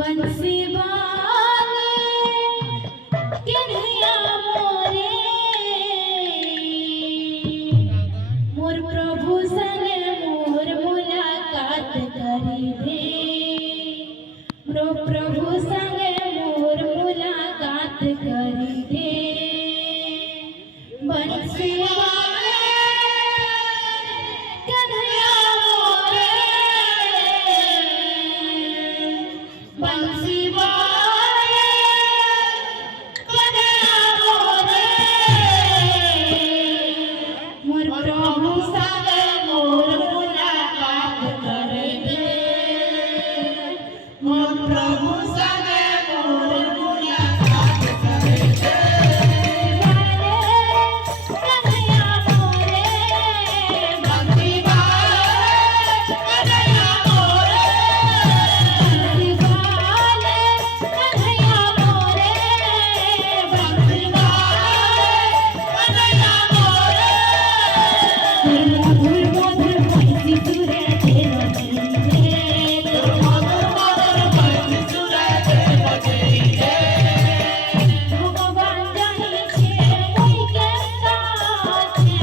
बंसी वाले कन्हैया मोरे मोर प्रभु संगे मोर मुलाकात करी दे मोर प्रभु संगे मोर मुलाकात करी दे बंसी वाले कन्हैया मोरे बंसी वाले कन्हैया मोरे मोर प्रभु संगे मोर मुलाकात करे दे मोर प्रभु संगे मोर मुलाकात करे दे कन्हैया मोरे बंसी वाले कन्हैया मोरे बंसी वाले कन्हैया मोरे बंसी वाले कन्हैया मोरे मधुर मधुर बंसी सुरे तेरो जीवे मधुर मधुर बंसी सुरे तेरो जीवे भगवान जाने छे कोई केता छे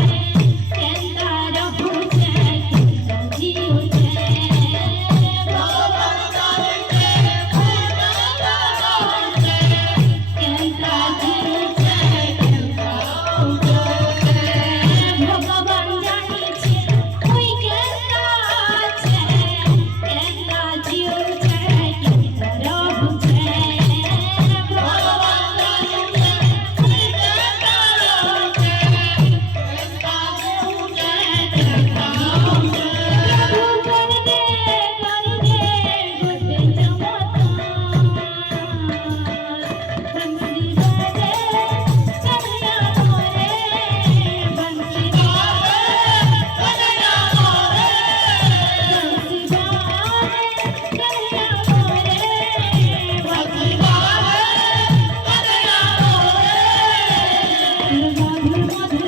केता रहू छे केता जीव छे भगवान जाने छे कोई केता छे केता जीव छे केता रहू छे भगवान जाने छे कोई केता छे केता जीव छे केता रहू छे भगवान जाने छे कोई केता रहू छे केता रहू छे केता रहू छे प्रभु कर दे गुड चमत्कार बंसी वाले कन्हैया मोरे बंसी वाले कन्हैया मोरे बंसी वाले कन्हैया मोरे बंसी वाले कन्हैया मोरे मधुर मधुर